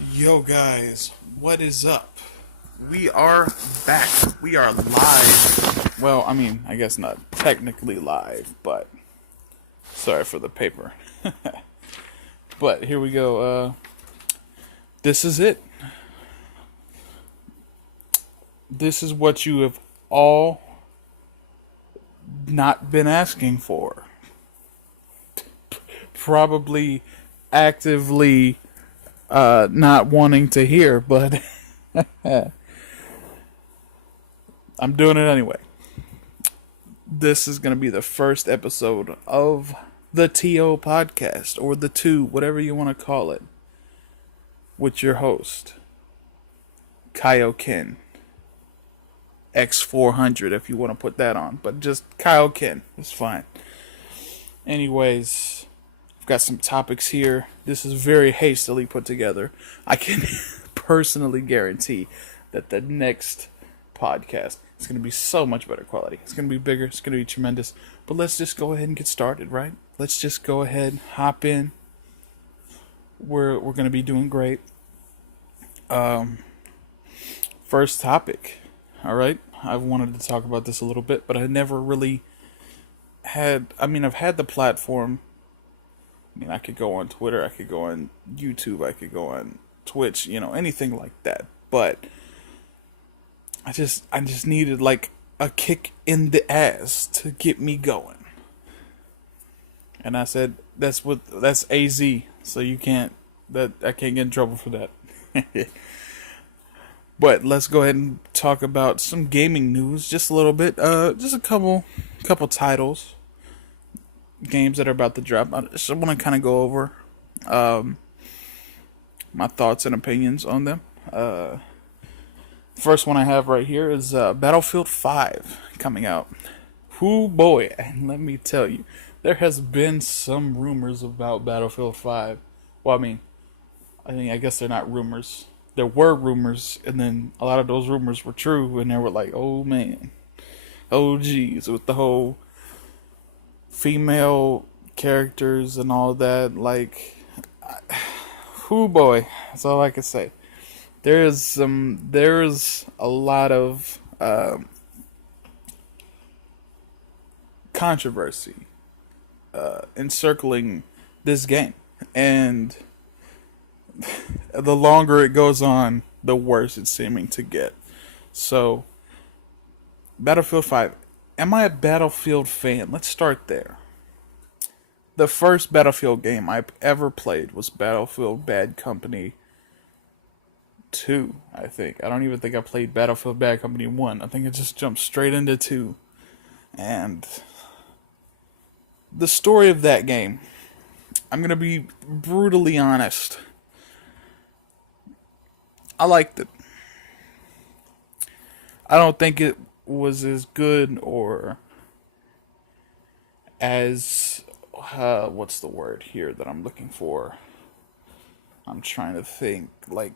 Yo guys, what is up? We are back. We are live. Well, I guess not technically live, but sorry for the paper. But here we go. This is it. This is what you have all not been asking for. Probably actively not wanting to hear, but I'm doing it anyway. This is going to be the first episode of the TO podcast, or the 2, whatever you want to call it, with your host, KAIOKEN. X400 if you want to put that on, but just KAIOKEN is fine. Anyways, I've got some topics here. This is very hastily put together. I can personally guarantee that the next podcast is going to be so much better quality. It's going to be bigger. It's going to be tremendous. But let's just go ahead and get started, right? Let's just go ahead, hop in. We're going to be doing great. First topic. All right. I've wanted to talk about this a little bit, but I never really had. I've had the platform. I could go on Twitter. I could go on YouTube. I could go on Twitch. Anything like that. But I just needed like a kick in the ass to get me going. And I said, that's AZ. So I can't get in trouble for that. But let's go ahead and talk about some gaming news, just a little bit. Just a couple titles, games that are about to drop. I just want to kind of go over my thoughts and opinions on them. First one I have right here is Battlefield 5 coming out. Whoo boy, and let me tell you, there has been some rumors about Battlefield 5. Well, I guess they're not rumors. There were rumors, and then a lot of those rumors were true, and they were like, oh man, oh geez, with the whole female characters and all that, like, whoo boy, that's all I can say. There's a lot of controversy encircling this game, and the longer it goes on, the worse it's seeming to get. So, Battlefield 5. Am I a Battlefield fan? Let's start there. The first Battlefield game I've ever played was Battlefield Bad Company 2, I think. I don't even think I played Battlefield Bad Company 1. I think I just jumped straight into 2. And the story of that game, I'm going to be brutally honest. I liked it. I don't think it was as good or as what's the word here that I'm looking for? I'm trying to think like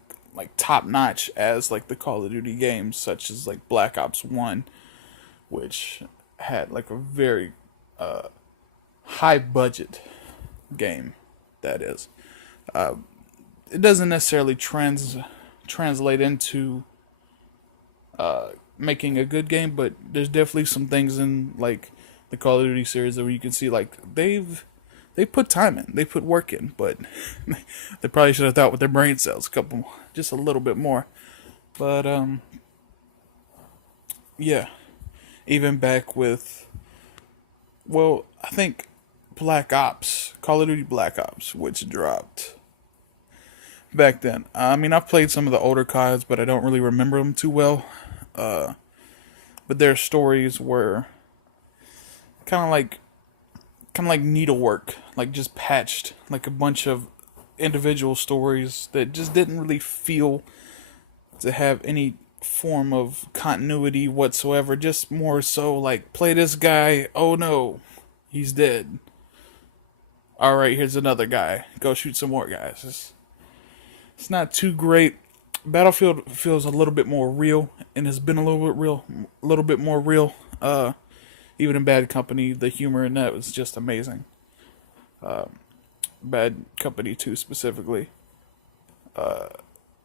top notch as like the Call of Duty games, such as like Black Ops 1, which had like a very high budget game. That is, it doesn't necessarily translate into making a good game, but there's definitely some things in like the Call of Duty series where you can see like they put time in, they put work in, but they probably should have thought with their brain cells just a little bit more. But yeah, even back with, well, I think Call of Duty Black Ops, which dropped back then. I've played some of the older CODs, but I don't really remember them too well. But their stories were kind of like needlework, like just patched, like a bunch of individual stories that just didn't really feel to have any form of continuity whatsoever. Just more so like, play this guy, oh no, he's dead. Alright, here's another guy, go shoot some more guys. It's not too great. Battlefield feels a little bit more real, and has been a little bit more real. Even in Bad Company, the humor in that was just amazing. Bad Company 2 specifically.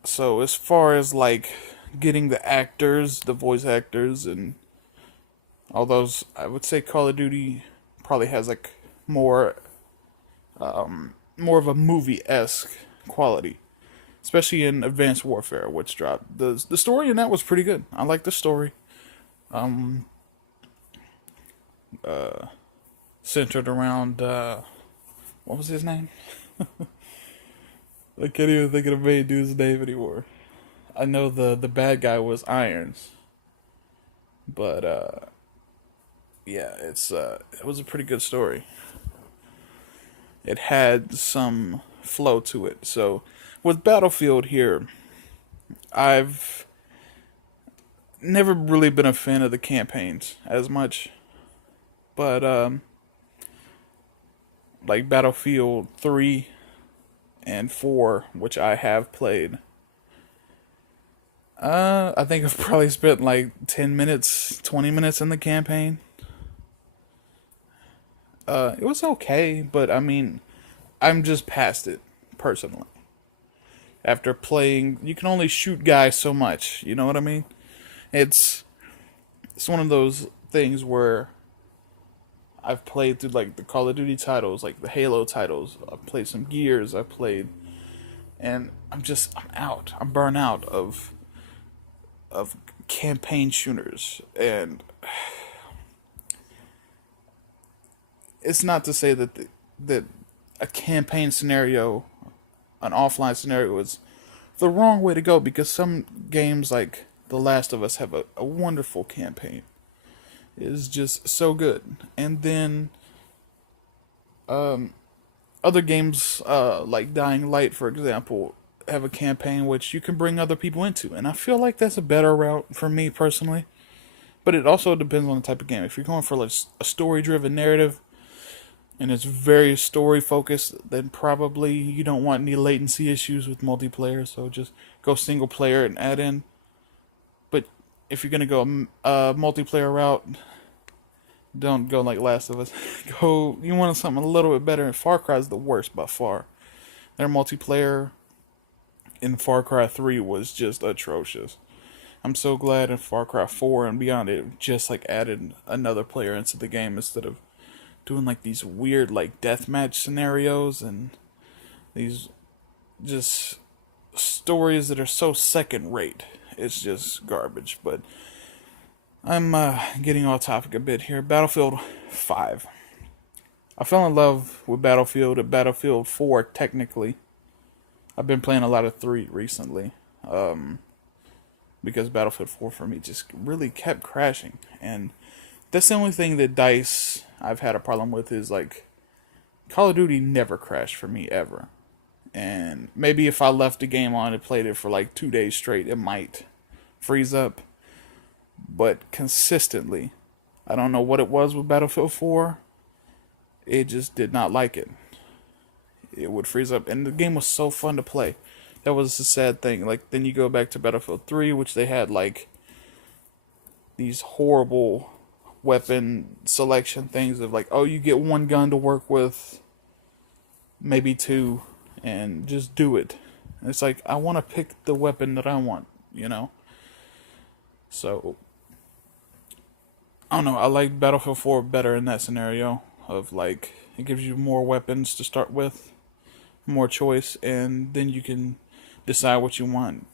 So as far as like getting the actors, the voice actors, and all those, I would say Call of Duty probably has like more more of a movie-esque quality, especially in Advanced Warfare, which dropped. The story in that was pretty good. I like the story. Centered around what was his name? I can't even think of the main dude's name anymore. I know the bad guy was Irons, but yeah, it was a pretty good story. It had some flow to it. So with Battlefield here, I've never really been a fan of the campaigns as much, but like Battlefield 3 and 4, which I have played. I think I've probably spent like 10 minutes, 20 minutes in the campaign. It was okay, but I mean, I'm just past it, personally. After playing, you can only shoot guys so much, you know what I mean? It's, it's one of those things where I've played through like the Call of Duty titles, like the Halo titles. I've played some Gears, I played, and I'm out. I'm burnt out of campaign shooters, and it's not to say that a campaign scenario, an offline scenario, is the wrong way to go, because some games like The Last of Us have a wonderful campaign. It is just so good, and then other games like Dying Light, for example, have a campaign which you can bring other people into, and I feel like that's a better route for me personally. But it also depends on the type of game. If you're going for like a story-driven narrative and it's very story-focused, then probably you don't want any latency issues with multiplayer. So just go single player and add in. But if you're gonna go a multiplayer route, don't go like Last of Us. Go. You want something a little bit better. And Far Cry is the worst by far. Their multiplayer in Far Cry 3 was just atrocious. I'm so glad in Far Cry 4 and beyond it just like added another player into the game instead of doing like these weird like deathmatch scenarios and these just stories that are so second rate. It's just garbage. But I'm getting off topic a bit here. Battlefield 5. I fell in love with Battlefield at Battlefield 4 technically. I've been playing a lot of 3 recently. Because Battlefield 4 for me just really kept crashing. And that's the only thing that DICE I've had a problem with is like Call of Duty never crashed for me ever. And maybe if I left the game on and played it for like 2 days straight, it might freeze up. But consistently, I don't know what it was with Battlefield 4. It just did not like it. It would freeze up. And the game was so fun to play. That was the sad thing. Like, then you go back to Battlefield 3, which they had, like, these horrible weapon selection things of, like, oh, you get one gun to work with, maybe 2, and just do it. And it's like, I want to pick the weapon that I want, you know? So, I don't know, I like Battlefield 4 better in that scenario of, like, it gives you more weapons to start with, more choice, and then you can decide what you want.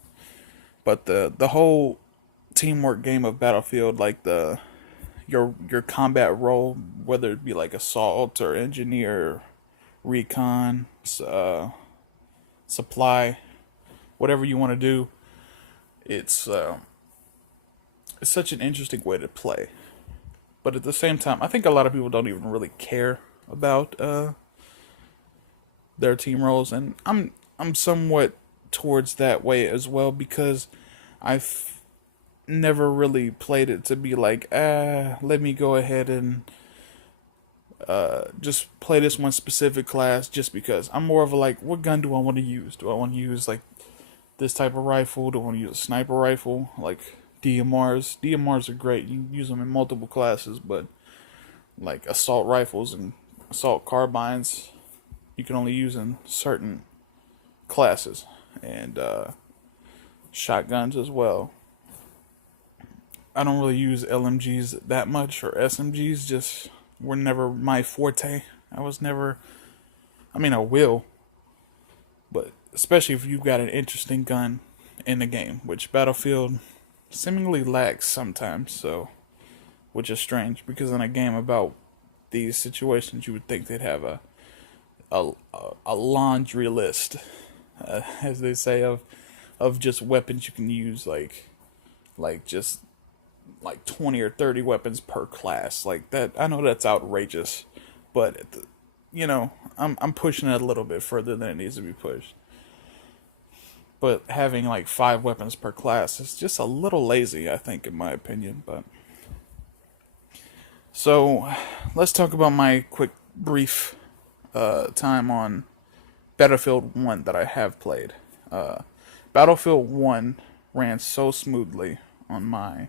But the whole teamwork game of Battlefield, like your combat role, whether it be like assault or engineer, recon, supply, whatever you want to do, it's such an interesting way to play. But at the same time, I think a lot of people don't even really care about their team roles, and I'm somewhat towards that way as well, because I've never really played it to be like, let me go ahead and just play this one specific class just because. I'm more of a like, what gun do I want to use? Do I want to use like this type of rifle? Do I want to use a sniper rifle? Like DMRs. DMRs are great. You can use them in multiple classes, but like assault rifles and assault carbines, you can only use in certain classes. And shotguns as well. I don't really use LMGs that much, or SMGs, just were never my forte. I was never, I mean, I will, but especially if you've got an interesting gun in the game, which Battlefield seemingly lacks sometimes, so, which is strange, because in a game about these situations, you would think they'd have a, a laundry list, as they say, of just weapons you can use, like just like 20 or 30 weapons per class. Like that, I know that's outrageous, but you know, I'm pushing it a little bit further than it needs to be pushed. But having like 5 weapons per class is just a little lazy, I think, in my opinion. But so let's talk about my quick, brief time on Battlefield 1 that I have played. Battlefield 1 ran so smoothly on my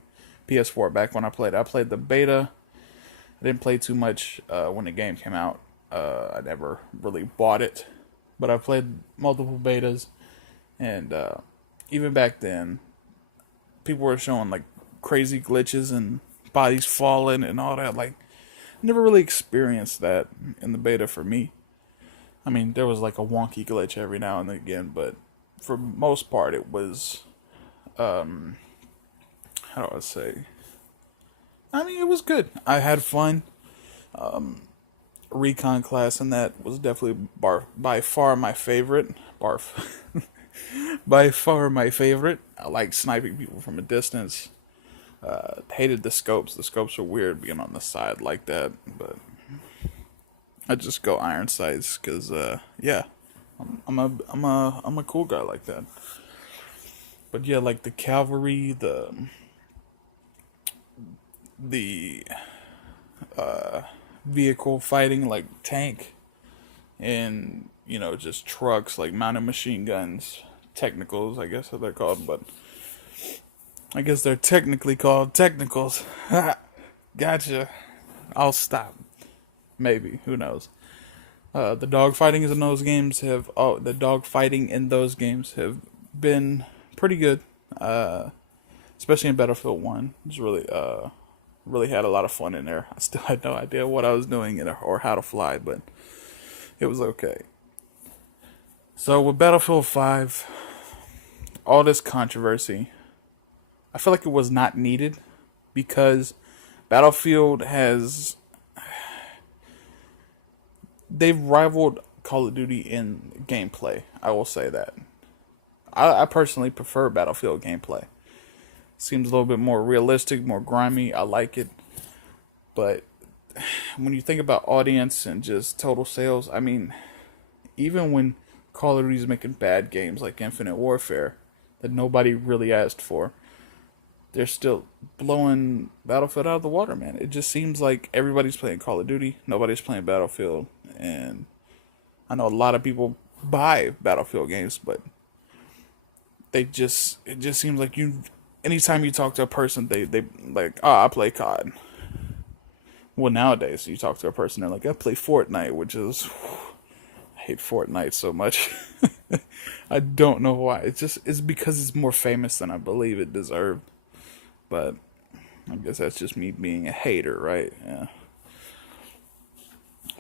PS4 back when I played. I played the beta. I didn't play too much when the game came out. I never really bought it, but I played multiple betas, and even back then, people were showing like crazy glitches and bodies falling and all that. Like, never really experienced that in the beta for me. I mean, there was like a wonky glitch every now and again, but for most part, it was, how do I say? I mean, it was good. I had fun. Recon class, and that was definitely by far my favorite. Barf. By far my favorite. I like sniping people from a distance. Hated the scopes. The scopes are weird being on the side like that, but I just go iron sights because, yeah, I'm a cool guy like that. But yeah, like the cavalry, the vehicle fighting, like tank, and you know, just trucks, like mounted machine guns, technicals, I guess they're called, but I guess they're technically called technicals. Gotcha. I'll stop. Maybe, who knows? The dogfighting in those games have been pretty good. Especially in Battlefield 1. It's really had a lot of fun in there. I still had no idea what I was doing or how to fly, but it was okay. So with Battlefield 5, all this controversy, I feel like it was not needed because Battlefield they've rivaled Call of Duty in gameplay. I will say that. I personally prefer Battlefield gameplay. Seems a little bit more realistic, more grimy. I like it. But when you think about audience and just total sales, I mean, even when Call of Duty's making bad games like Infinite Warfare that nobody really asked for, they're still blowing Battlefield out of the water, man. It just seems like everybody's playing Call of Duty, nobody's playing Battlefield, and I know a lot of people buy Battlefield games, but it just seems like anytime you talk to a person, they like, oh, I play COD. Well, nowadays you talk to a person, they're like, I play Fortnite, which is, I hate Fortnite so much. I don't know why. It's because it's more famous than I believe it deserved. But I guess that's just me being a hater, right? Yeah.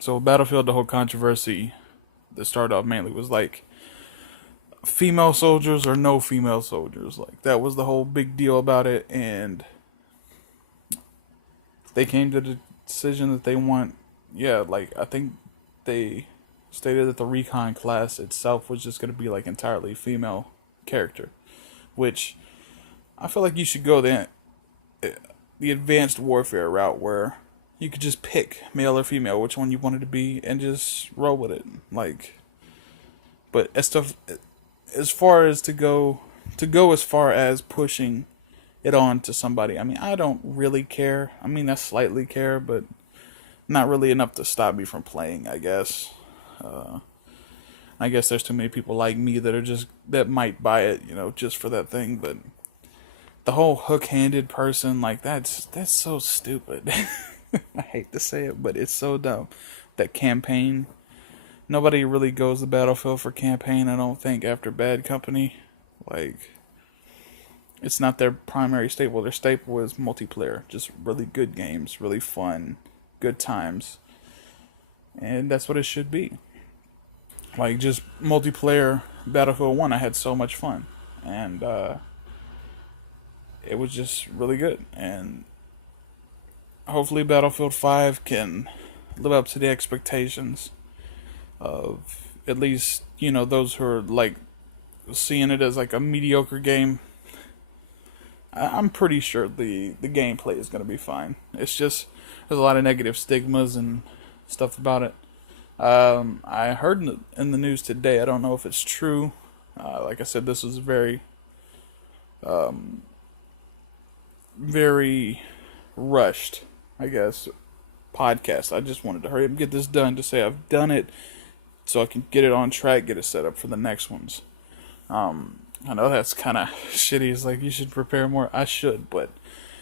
So Battlefield, the whole controversy that started off mainly was like female soldiers or no female soldiers. Like that was the whole big deal about it, and they came to the decision that they want. Yeah, like I think they stated that the recon class itself was just going to be like entirely female character, which I feel like you should go the advanced warfare route where you could just pick male or female, which one you wanted to be, and just roll with it. Like, but as far as to go as far as pushing it on to somebody, I mean, I don't really care. I mean, I slightly care, but not really enough to stop me from playing, I guess. I guess there's too many people like me that might buy it, you know, just for that thing, but the whole hook-handed person, like, that's so stupid. I hate to say it, but it's so dumb. That campaign, nobody really goes to Battlefield for campaign, I don't think, after Bad Company. Like, It's not their primary staple. Their staple is multiplayer. Just really good games, really fun, good times. And that's what it should be. Like, just multiplayer Battlefield 1, I had so much fun. And it was just really good. And hopefully Battlefield 5 can live up to the expectations of at least, those who are like seeing it as like a mediocre game. I'm pretty sure the gameplay is going to be fine. It's just there's a lot of negative stigmas and stuff about it. I heard in the news today, I don't know if it's true. Like I said, this was very very rushed, I guess, podcast. I just wanted to hurry up and get this done to say I've done it so I can get it on track, get it set up for the next ones. I know that's kind of shitty. It's like, you should prepare more. I should, but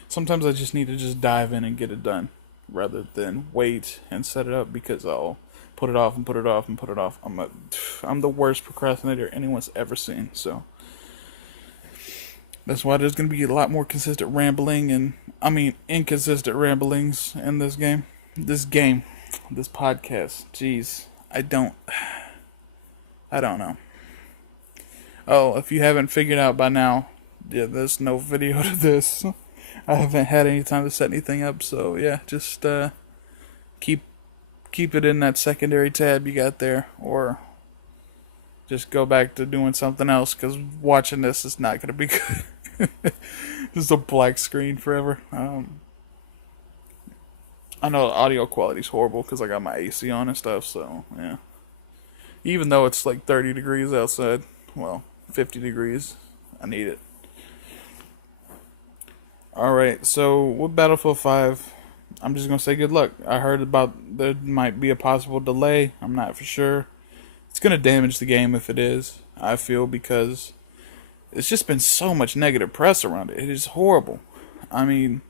sometimes I just need to just dive in and get it done rather than wait and set it up, because I'll put it off and put it off and put it off. I'm the worst procrastinator anyone's ever seen, so that's why there's going to be a lot more consistent rambling and, inconsistent ramblings in this game. This podcast. Jeez. I don't know. Oh, if you haven't figured out by now, yeah, there's no video to this. I haven't had any time to set anything up, so yeah, just keep it in that secondary tab you got there, or just go back to doing something else, because watching this is not going to be good. Just a black screen forever. I know the audio quality's horrible because I got my AC on and stuff, so yeah. Even though it's like 30 degrees outside, well, 50 degrees, I need it. Alright, so with Battlefield 5, I'm just going to say good luck. I heard there might be a possible delay. I'm not for sure. It's going to damage the game if it is, I feel, because it's just been so much negative press around it. It is horrible. I've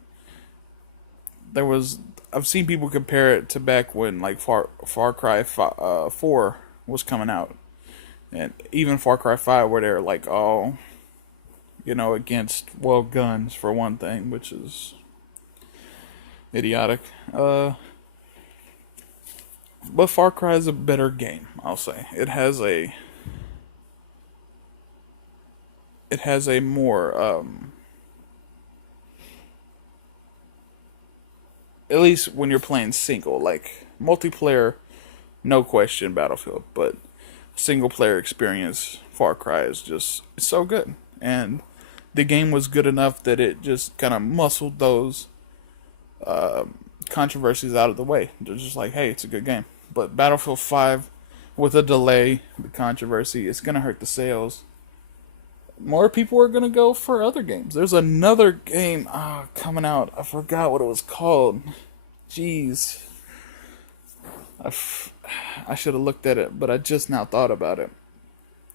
seen people compare it to back when like Far Cry 4 was coming out. And even Far Cry 5, where they're like, against, guns for one thing, which is idiotic. But Far Cry is a better game, I'll say. It has a more, at least when you're playing single, like multiplayer, no question, Battlefield, but single player experience, Far Cry is just, it's so good. And the game was good enough that it just kind of muscled those controversies out of the way. They're just like, hey, it's a good game. But Battlefield 5, with a delay, the controversy, it's going to hurt the sales. More people are going to go for other games. There's another game coming out. I forgot what it was called. Jeez. I should have looked at it, but I just now thought about it.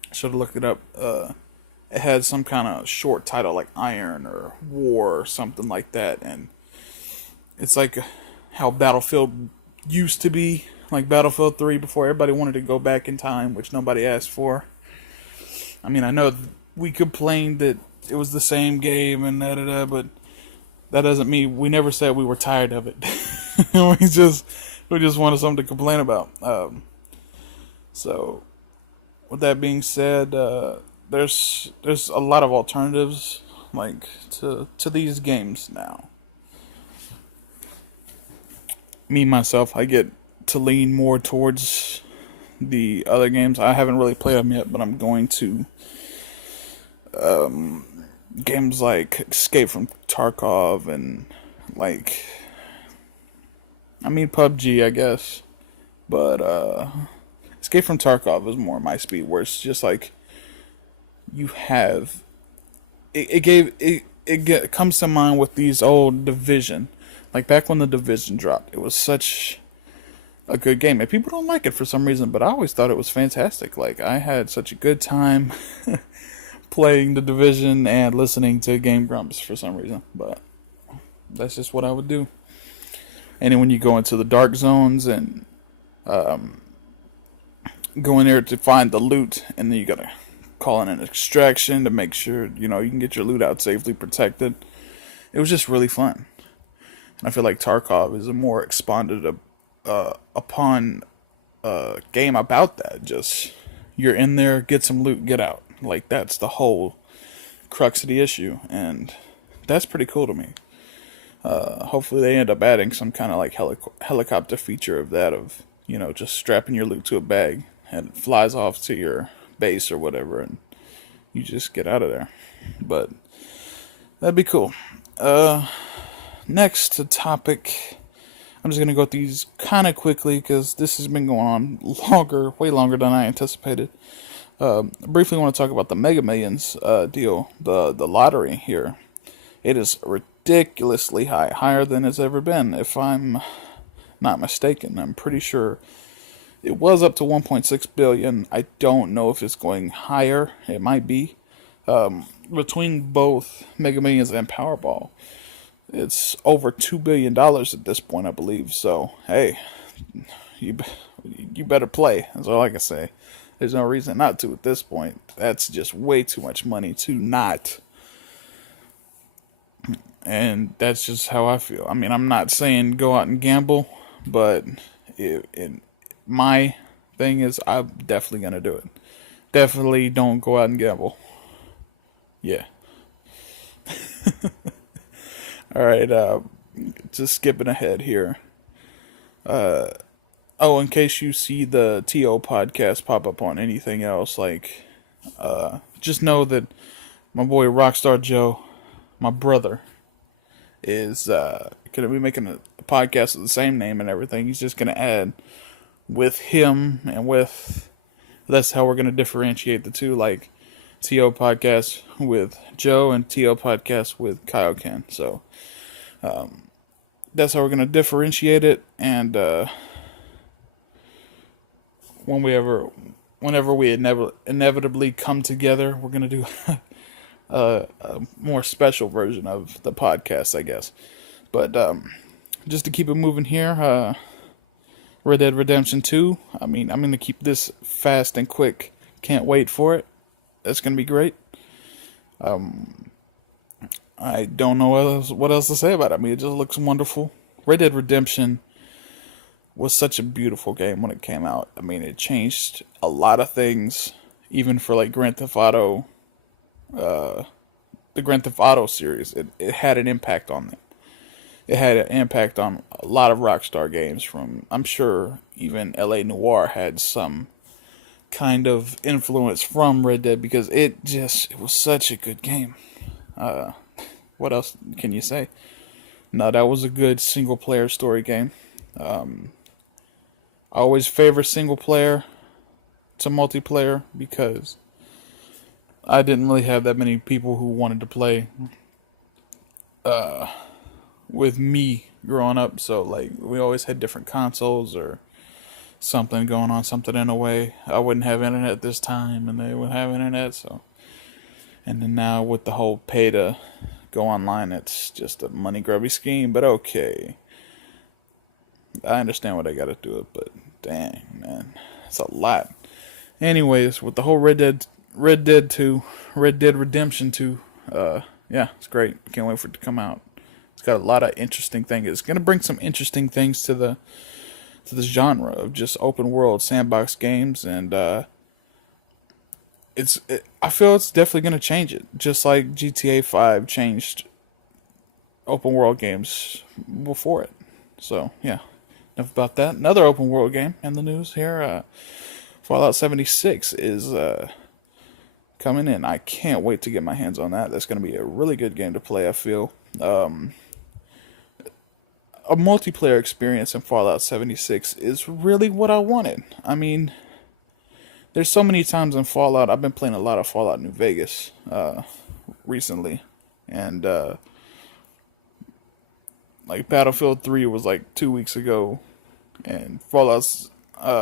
I should have looked it up. It had some kind of short title like Iron or War or something like that. And it's like how Battlefield used to be. Like Battlefield 3 before everybody wanted to go back in time, which nobody asked for. I know we complained that it was the same game and but that doesn't mean we never said we were tired of it. we just wanted something to complain about. So with that being said, there's a lot of alternatives like to these games now. Me myself, I get to lean more towards the other games. I haven't really played them yet, but I'm going to. Games like Escape from Tarkov and PUBG, I guess, but Escape from Tarkov is more my speed, where it's just like you have it comes to mind with these old Division, like back when the Division dropped. It was such a good game, and people don't like it for some reason, but I always thought it was fantastic. Like, I had such a good time playing the Division and listening to Game Grumps for some reason, but that's just what I would do. And then when you go into the dark zones and go in there to find the loot, and then you gotta calling an extraction to make sure, you know, you can get your loot out safely protected. It was just really fun. And I feel like Tarkov is a more expanded upon game about that. Just, you're in there, get some loot, get out. Like, that's the whole crux of the issue. And that's pretty cool to me. Hopefully they end up adding some kind of like helicopter feature of that, of, you know, just strapping your loot to a bag and it flies off to your base or whatever and you just get out of there. But that'd be cool. Next topic, I'm just gonna go through these kind of quickly because this has been going on way longer than I anticipated. Briefly want to talk about the Mega Millions deal, the lottery here. It is ridiculously high, higher than it's ever been, if I'm not mistaken. I'm pretty sure it was up to 1.6 billion. I don't know if it's going higher. It might be. Between both Mega Millions and Powerball, it's over $2 billion at this point, I believe. So, hey, you better play. That's all I can say. There's no reason not to at this point. That's just way too much money to not. And that's just how I feel. I mean, I'm not saying go out and gamble, but my thing is I'm definitely going to do it. Definitely don't go out and gamble. Yeah. Alright, just skipping ahead here. In case you see the TO podcast pop up on anything else, like, just know that my boy RockstarJo, my brother, is going to be making a podcast with the same name and everything. He's just going to add with him and with... That's how we're going to differentiate the two, like TO podcast with Joe and TO podcast with KAIOKEN. So that's how we're going to differentiate it. And whenever we inevitably come together, we're going to do a more special version of the podcast, I guess. But just to keep it moving here, Red Dead Redemption 2. I mean, I'm going to keep this fast and quick. Can't wait for it. That's going to be great. I don't know what else to say about it. I mean, it just looks wonderful. Red Dead Redemption was such a beautiful game when it came out. I mean, it changed a lot of things, even for like Grand Theft Auto, the Grand Theft Auto series. It had an impact on them. It had an impact on a lot of Rockstar games. From, I'm sure even LA Noire had some kind of influence from Red Dead, because it was such a good game. What else can you say? No, that was a good single player story game. I always favor single player to multiplayer because I didn't really have that many people who wanted to play with me growing up. So like, we always had different consoles or something going on, something in a way. I wouldn't have internet this time and they would have internet. So, and then now with the whole pay to go online, it's just a money grubby scheme. But okay, I understand why they gotta do it, but dang, man, it's a lot. Anyways, with the whole Red Dead Redemption 2, yeah, it's great. Can't wait for it to come out. It's got a lot of interesting things. It's gonna bring some interesting things to this genre of just open world sandbox games, and I feel it's definitely gonna change it, just like GTA 5 changed open world games before it. So yeah, enough about that. Another open world game in the news here. Fallout 76 is coming in. I can't wait to get my hands on that. That's going to be a really good game to play, I feel. A multiplayer experience in Fallout 76 is really what I wanted. I mean, there's so many times in Fallout. I've been playing a lot of Fallout New Vegas recently. And like Battlefield 3 was like 2 weeks ago. And Fallout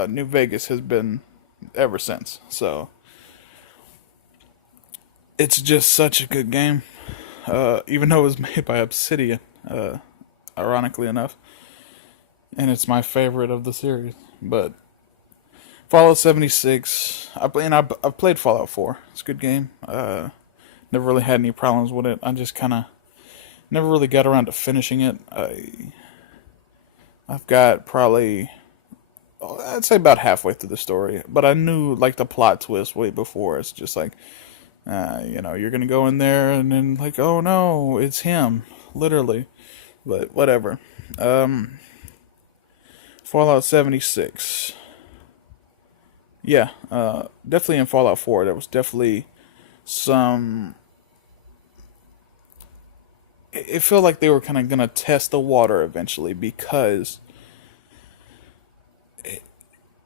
New Vegas has been ever since. So it's just such a good game. Even though it was made by Obsidian, ironically enough. And it's my favorite of the series. But Fallout 76. I've played Fallout 4. It's a good game. Never really had any problems with it. I just kind of never really got around to finishing it. I've got probably, I'd say about halfway through the story, but I knew like the plot twist way before. It's just like, you're gonna go in there and then like, oh no, it's him, literally. But whatever. Fallout 76. Yeah, definitely in Fallout 4, there was definitely some. It felt like they were kind of gonna test the water eventually because it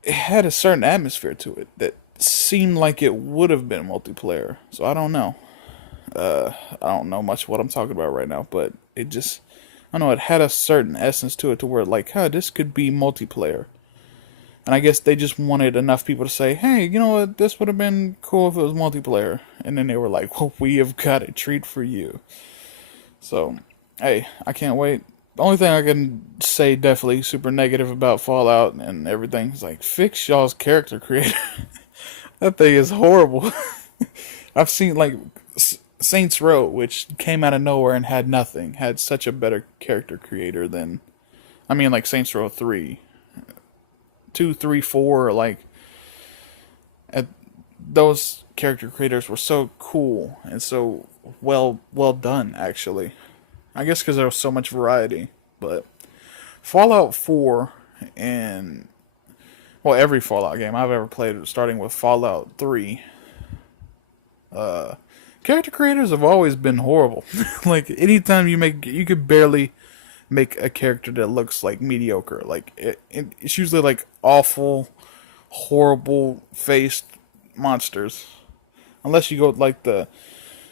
had a certain atmosphere to it that seemed like it would have been multiplayer. So I don't know. I don't know much what I'm talking about right now, but it just, I don't know, it had a certain essence to it to where like, this could be multiplayer. And I guess they just wanted enough people to say, hey, you know what, this would have been cool if it was multiplayer. And then they were like, well, we have got a treat for you. So, hey, I can't wait. The only thing I can say definitely super negative about Fallout and everything is like, fix y'all's character creator. That thing is horrible. I've seen like Saints Row, which came out of nowhere and had nothing, had such a better character creator than, I mean, like Saints Row 3. 2, 3, 4, like, those character creators were so cool and so well done, actually. I guess because there was so much variety. But Fallout 4 and, well, every Fallout game I've ever played, starting with Fallout 3, character creators have always been horrible. Like, anytime you could barely make a character that looks like mediocre. Like it's usually like awful, horrible faced monsters, unless you go like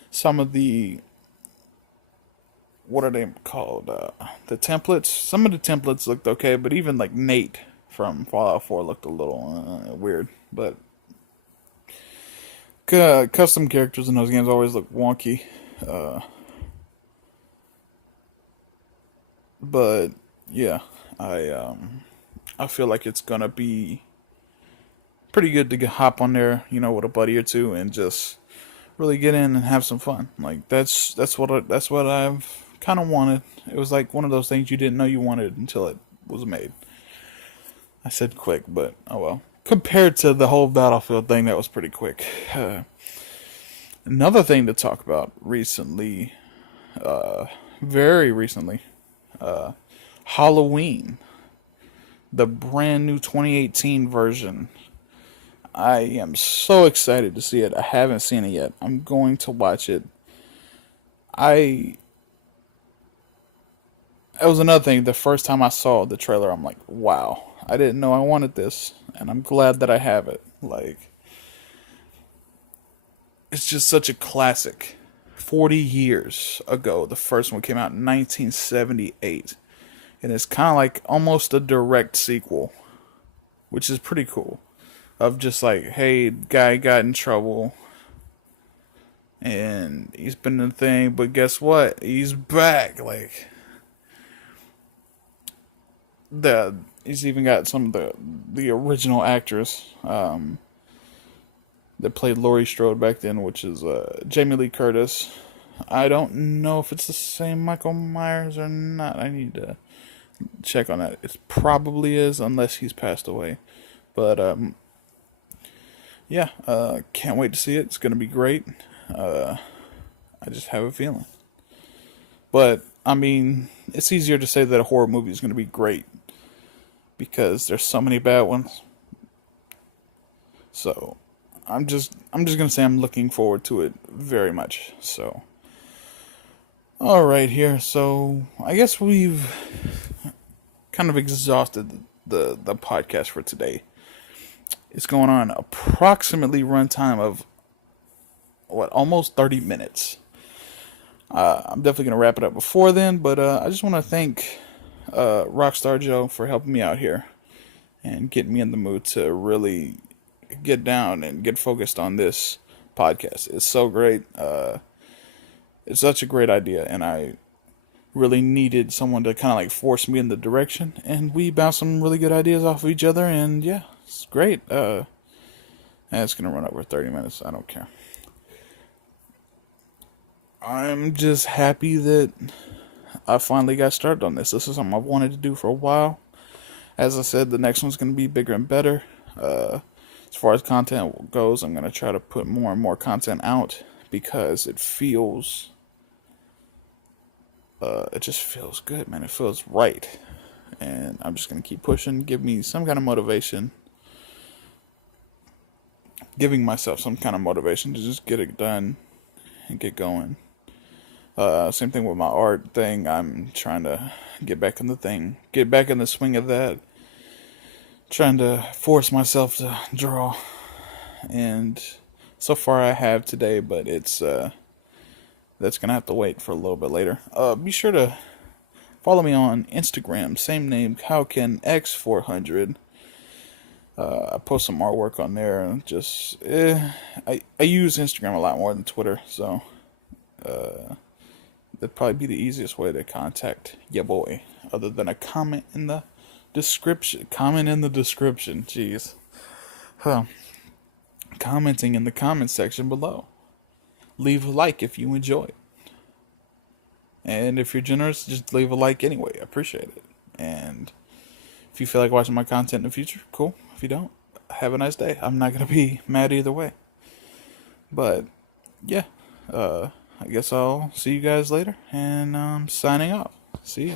some of the, what are they called? The templates. Some of the templates looked okay, but even like Nate from Fallout 4 looked a little weird. But custom characters in those games always look wonky. But yeah, I feel like it's gonna be pretty good to hop on there, with a buddy or two, and just really get in and have some fun. Like that's what I've kind of wanted. It was like one of those things you didn't know you wanted until it was made. I said quick, but oh well. Compared to the whole Battlefield thing, that was pretty quick. Another thing to talk about recently, very recently. Halloween, the brand new 2018 version. I am so excited to see it. I haven't seen it yet. I'm going to watch it. It was another thing. The first time I saw the trailer, I'm like, wow, I didn't know I wanted this, and I'm glad that I have it. Like, it's just such a classic. 40 years ago, the first one came out in 1978. And it's kind of like almost a direct sequel, which is pretty cool. Of just like, hey, guy got in trouble, and he's been in the thing, but guess what? He's back. Like, he's even got some of the original actress that played Laurie Strode back then, which is Jamie Lee Curtis. I don't know if it's the same Michael Myers or not. I need to check on that. It probably is, unless he's passed away. But yeah, can't wait to see it. It's gonna be great. I just have a feeling. But I mean, it's easier to say that a horror movie is gonna be great because there's so many bad ones. So I'm just gonna say I'm looking forward to it very much. So all right, here. So I guess we've kind of exhausted the podcast for today. It's going on approximately runtime of almost 30 minutes. I'm definitely gonna wrap it up before then, but I just want to thank RockstarJo for helping me out here and getting me in the mood to really get down and get focused on this podcast. It's so great. It's such a great idea, and really needed someone to kind of like force me in the direction, and we bounced some really good ideas off of each other, and yeah, it's great. And it's gonna run over 30 minutes. I don't care. I'm just happy that I finally got started on this. This is something I've wanted to do for a while. As I said, the next one's gonna be bigger and better. As far as content goes, I'm gonna try to put more and more content out because it feels. It just feels good, man. It feels right. And I'm just going to keep pushing, give me some kind of motivation. Giving myself some kind of motivation to just get it done and get going. Same thing with my art thing. I'm trying to get back in the thing. Get back in the swing of that. Trying to force myself to draw. And so far I have today, but it's... that's gonna have to wait for a little bit later. Be sure to follow me on Instagram, same name, KAIOKEN X400. I post some artwork on there, and just I use Instagram a lot more than Twitter, so that'd probably be the easiest way to contact ya boy, other than a comment in the description. Comment in the description, jeez. Huh. Commenting in the comment section below. Leave a like if you enjoy it. And if you're generous, just leave a like anyway. I appreciate it. And if you feel like watching my content in the future, cool. If you don't, have a nice day. I'm not going to be mad either way. But, yeah. I guess I'll see you guys later. And I'm signing off. See ya.